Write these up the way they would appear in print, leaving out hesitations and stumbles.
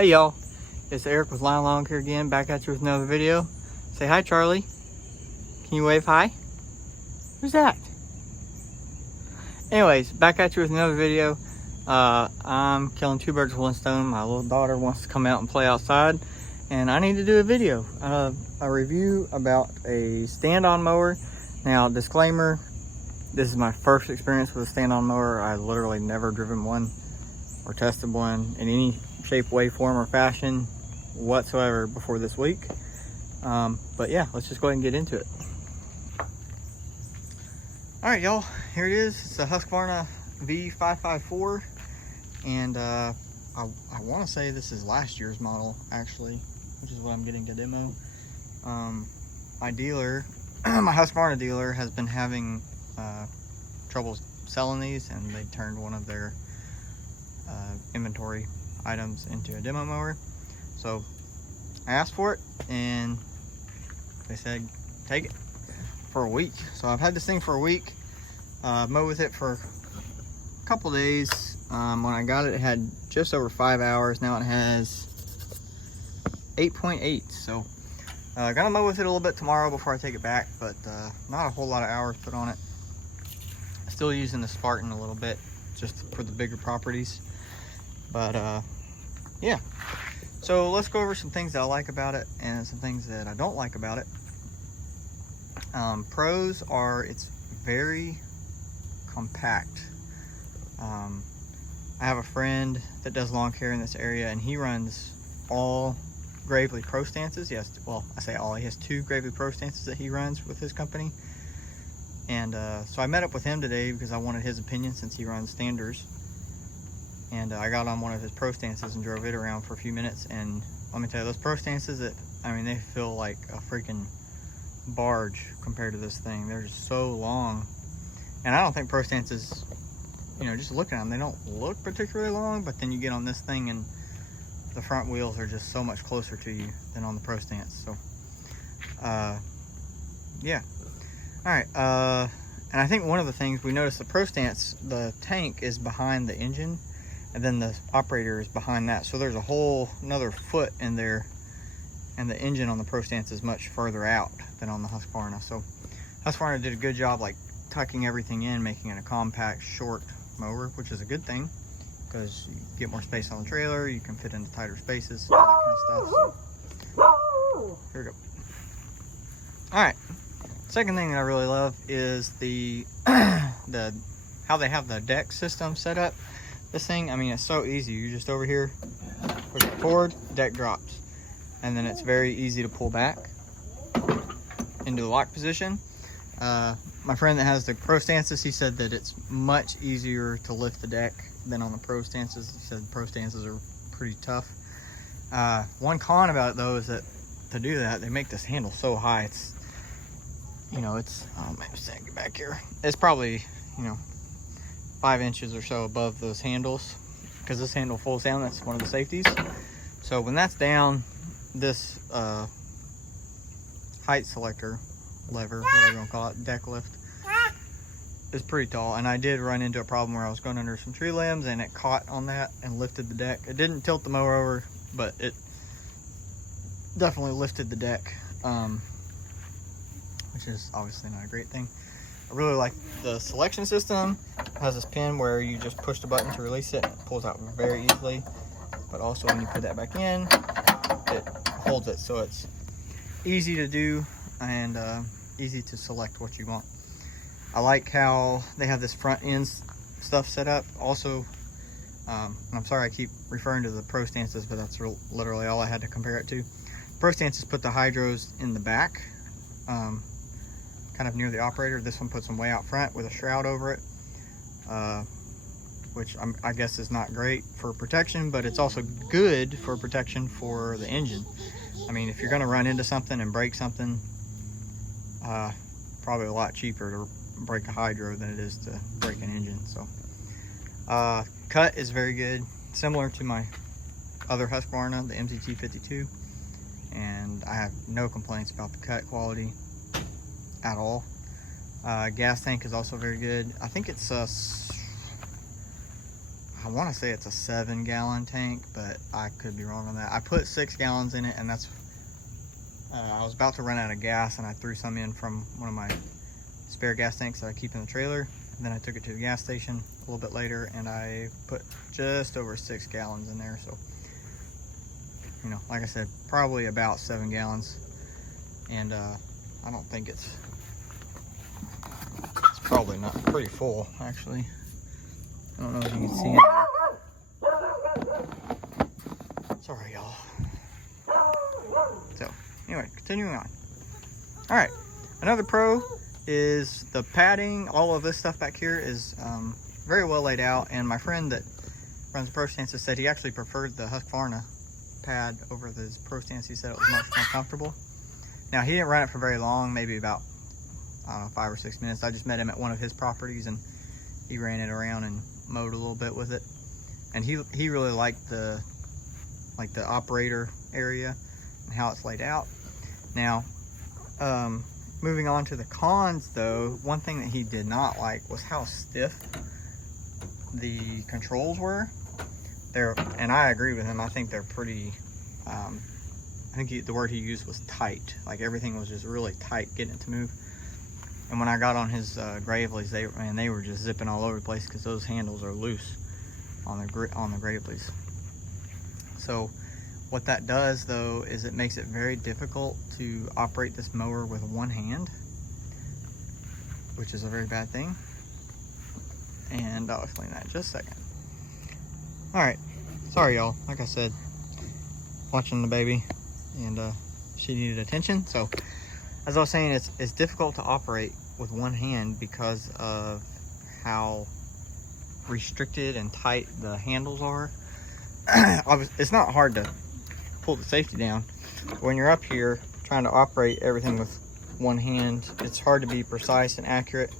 Hey y'all, it's Eric with Lion Lawn Care again, back at you with another video. Say hi, Charlie. Can you wave hi? Who's that? Anyways, back at you with another video. I'm killing two birds with one stone. My little daughter wants to come out and play outside, and I need to do a video, a review about a stand-on mower. Now, disclaimer, this is my first experience with a stand-on mower. I literally never driven one or tested one in any shape, way, form, or fashion whatsoever before this week. But yeah, let's just go ahead and get into it. All right, y'all, here it is. It's a Husqvarna V554, and I want to say this is last year's model, actually, which is what I'm getting to demo. My dealer, my Husqvarna dealer, has been having trouble selling these, and they turned one of their inventory items into a demo mower. So I asked for it, and they said take it for a week. So I've had this thing for a week. Mowed with it for a couple days. When I got it, it had just over 5 hours. Now it has 8.8. So gonna mow with it a little bit tomorrow before I take it back, but not a whole lot of hours put on it. Still using the Spartan a little bit just for the bigger properties. But yeah, so let's go over some things that I like about it and some things that I don't like about it. Pros are it's very compact. I have a friend that does lawn care in this area, and he runs all Gravely Pro stances. Yes, well, I say all. He has 2 Gravely Pro stances that he runs with his company. And so I met up with him today because I wanted his opinion since he runs standers. And I got on one of his Pro stances and drove it around for a few minutes. And let me tell you, those Pro stances, I mean, they feel like a freaking barge compared to this thing. They're just so long. And I don't think Pro stances, you know, just looking at them, they don't look particularly long. But then you get on this thing and the front wheels are just so much closer to you than on the Pro stance. So, yeah. All right. And I think one of the things we noticed, the Pro stance, the tank is behind the engine, and then the operator is behind that. So there's a whole another foot in there, and the engine on the Pro stance is much further out than on the Husqvarna. So Husqvarna did a good job like tucking everything in, making it a compact, short mower, which is a good thing because you get more space on the trailer, you can fit into tighter spaces, all that kind of stuff. So here we go. All right. Second thing that I really love is the how they have the deck system set up. This thing, I mean, it's so easy. You just over here, push it forward, deck drops. And then it's very easy to pull back into the lock position. My friend that has the Pro stances, he said that it's much easier to lift the deck than on the Pro stances. He said Pro stances are pretty tough. One con about it though is that to do that, they make this handle so high. It's, you know, it's, oh man, get back here. It's probably, you know, 5 inches or so above those handles, because this handle folds down. That's one of the safeties. So when that's down, this height selector lever, whatever you want to call it, deck lift, is pretty tall. And I did run into a problem where I was going under some tree limbs and it caught on that and lifted the deck. It didn't tilt the mower over, but it definitely lifted the deck, which is obviously not a great thing. I really like the selection system. It has this pin where you just push the button to release it. It pulls out very easily. But also when you put that back in, it holds it. So it's easy to do and easy to select what you want. I like how they have this front end stuff set up. Also, and I'm sorry I keep referring to the Pro stances, but that's literally all I had to compare it to. Pro stances put the hydros in the back, kind of near the operator. This one puts them way out front with a shroud over it, which I guess is not great for protection, but it's also good for protection for the engine. I mean, if you're going to run into something and break something, probably a lot cheaper to break a hydro than it is to break an engine. So cut is very good, similar to my other Husqvarna, the MZT52, and I have no complaints about the cut quality at all. Gas tank is also very good. I think it's I want to say it's a 7-gallon tank, but I could be wrong on that. I put 6 gallons in it, and that's I was about to run out of gas, and I threw some in from one of my spare gas tanks that I keep in the trailer. And then I took it to the gas station a little bit later, and I put just over 6 gallons in there. So, you know, like I said, probably about 7 gallons. And I don't think it's probably not pretty full, actually. I don't know if you can see it. Sorry, y'all. So, anyway, continuing on. All right, another pro is the padding. All of this stuff back here is very well laid out, and my friend that runs the Pro Stances said he actually preferred the Husqvarna pad over the Pro Stance. He said it was much more comfortable. Now, he didn't run it for very long, maybe about, I don't know, 5 or 6 minutes. I just met him at one of his properties, and he ran it around and mowed a little bit with it. And he really liked the operator area and how it's laid out. Now, moving on to the cons, though, one thing that he did not like was how stiff the controls were. And I agree with him. I think they're pretty, I think the word he used was tight. Like, everything was just really tight getting it to move. And when I got on his Graveleys, they were just zipping all over the place because those handles are loose on the Graveleys. So what that does, though, is it makes it very difficult to operate this mower with one hand, which is a very bad thing. And I'll explain that in just a second. All right, sorry y'all. Like I said, watching the baby, and she needed attention. So as I was saying, it's difficult to operate with one hand because of how restricted and tight the handles are. It's not hard to pull the safety down. When you're up here trying to operate everything with one hand, it's hard to be precise and accurate,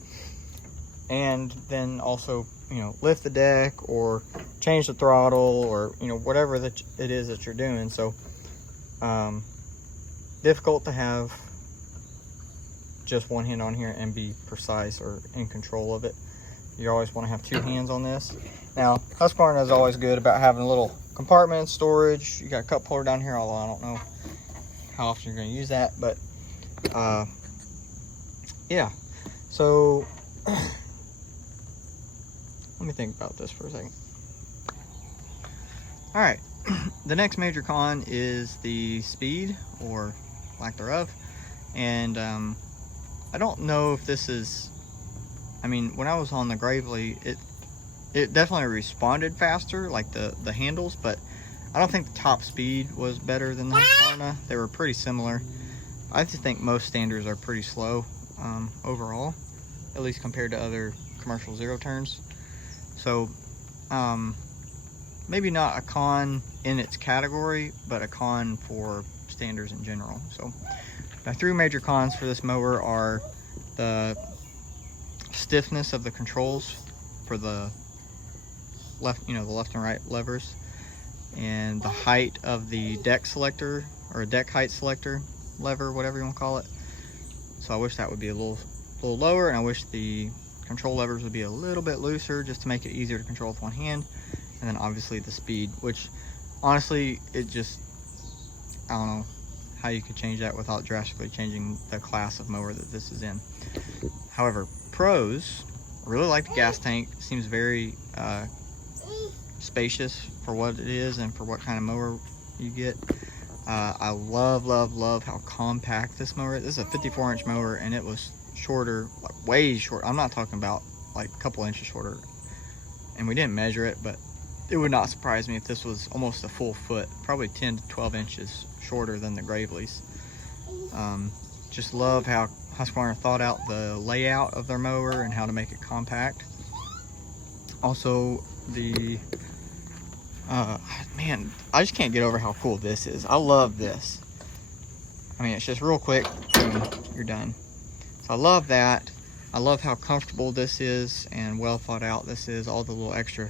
and then also, you know, lift the deck or change the throttle, or, you know, whatever that it is that you're doing. So difficult to have just one hand on here and be precise or in control of it. You always want to have 2 hands on this. Now, Husqvarna is always good about having a little compartment storage. You got a cup holder down here, although I don't know how often you're going to use that, but yeah. So let me think about this for a second. All right, the next major con is the speed, or lack thereof. And I don't know if this is, I mean, when I was on the Gravely, it definitely responded faster, like the handles, but I don't think the top speed was better than the Husqvarna. They were pretty similar. I just think most standards are pretty slow overall, at least compared to other commercial zero turns. So maybe not a con in its category, but a con for standards in general. So my 3 major cons for this mower are the stiffness of the controls for the left, you know, the left and right levers, and the height of the deck selector, or a deck height selector lever, whatever you want to call it. So I wish that would be a little lower, and I wish the control levers would be a little bit looser, just to make it easier to control with one hand. And then obviously the speed, which honestly, it just, I don't know how you could change that without drastically changing the class of mower that this is in. However, pros, I really like the gas tank. It seems very spacious for what it is and for what kind of mower you get. I love how compact this mower is. This is a 54-inch mower, and it was shorter, like way short. I'm not talking about like a couple inches shorter, and we didn't measure it, but it would not surprise me if this was almost a full foot, probably 10 to 12 inches shorter than the Graveleys. Just love how Husqvarna thought out the layout of their mower and how to make it compact. Also, the man, I just can't get over how cool this is. I love this. I mean, it's just real quick, boom, you're done. So I love that. I love how comfortable this is and well thought out this is. All the little extra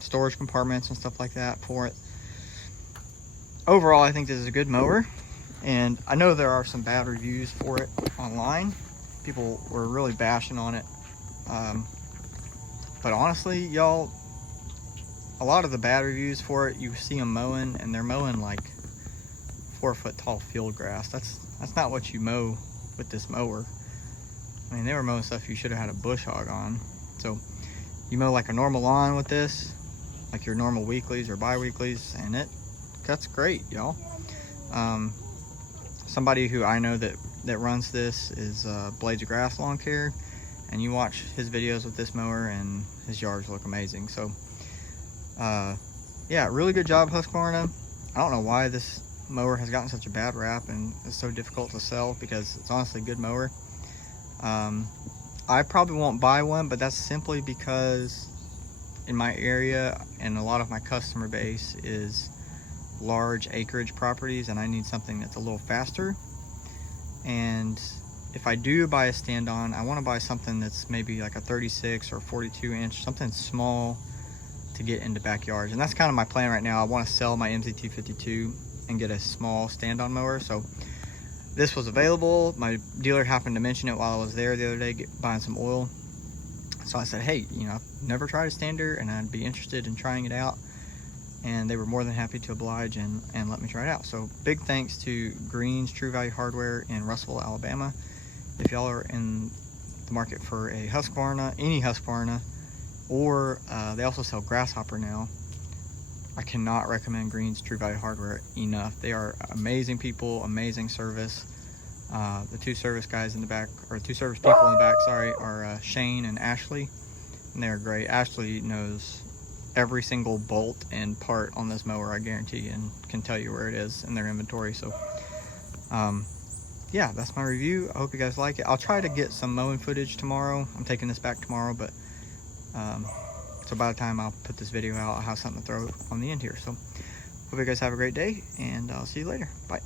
storage compartments and stuff like that for it. Overall, I think this is a good mower, and I know there are some bad reviews for it online. People were really bashing on it But honestly, y'all, a lot of the bad reviews for it, you see them mowing, and they're mowing like 4-foot tall field grass. That's not what you mow with this mower. I mean, they were mowing stuff you should have had a bush hog on. So you mow like a normal lawn with this, like your normal weeklies or bi-weeklies, and it cuts great, y'all. Somebody who I know that runs this is Blades of Grass Lawn Care, and you watch his videos with this mower and his yards look amazing. So yeah, really good job, Husqvarna. I don't know why this mower has gotten such a bad rap and is so difficult to sell, because it's honestly a good mower. I probably won't buy one, but that's simply because in my area and a lot of my customer base is large acreage properties, and I need something that's a little faster. And if I do buy a stand-on, I want to buy something that's maybe like a 36 or 42 inch, something small to get into backyards. And that's kind of my plan right now. I want to sell my MZT52 and get a small stand-on mower. So this was available. My dealer happened to mention it while I was there the other day buying some oil. So I said, hey, you know, I've never tried a stander and I'd be interested in trying it out. And they were more than happy to oblige and let me try it out. So big thanks to Green's True Value Hardware in Russellville, Alabama. If y'all are in the market for a Husqvarna, any Husqvarna, or they also sell Grasshopper now, I cannot recommend Green's True Value Hardware enough. They are amazing people, amazing service. The two service guys in the back, or two service people in the back, sorry, are Shane and Ashley, and they're great. Ashley knows every single bolt and part on this mower, I guarantee, and can tell you where it is in their inventory. So yeah, that's my review. I hope you guys like it. I'll try to get some mowing footage tomorrow. I'm taking this back tomorrow, but so by the time I'll put this video out, I'll have something to throw on the end here. So hope you guys have a great day, and I'll see you later. Bye.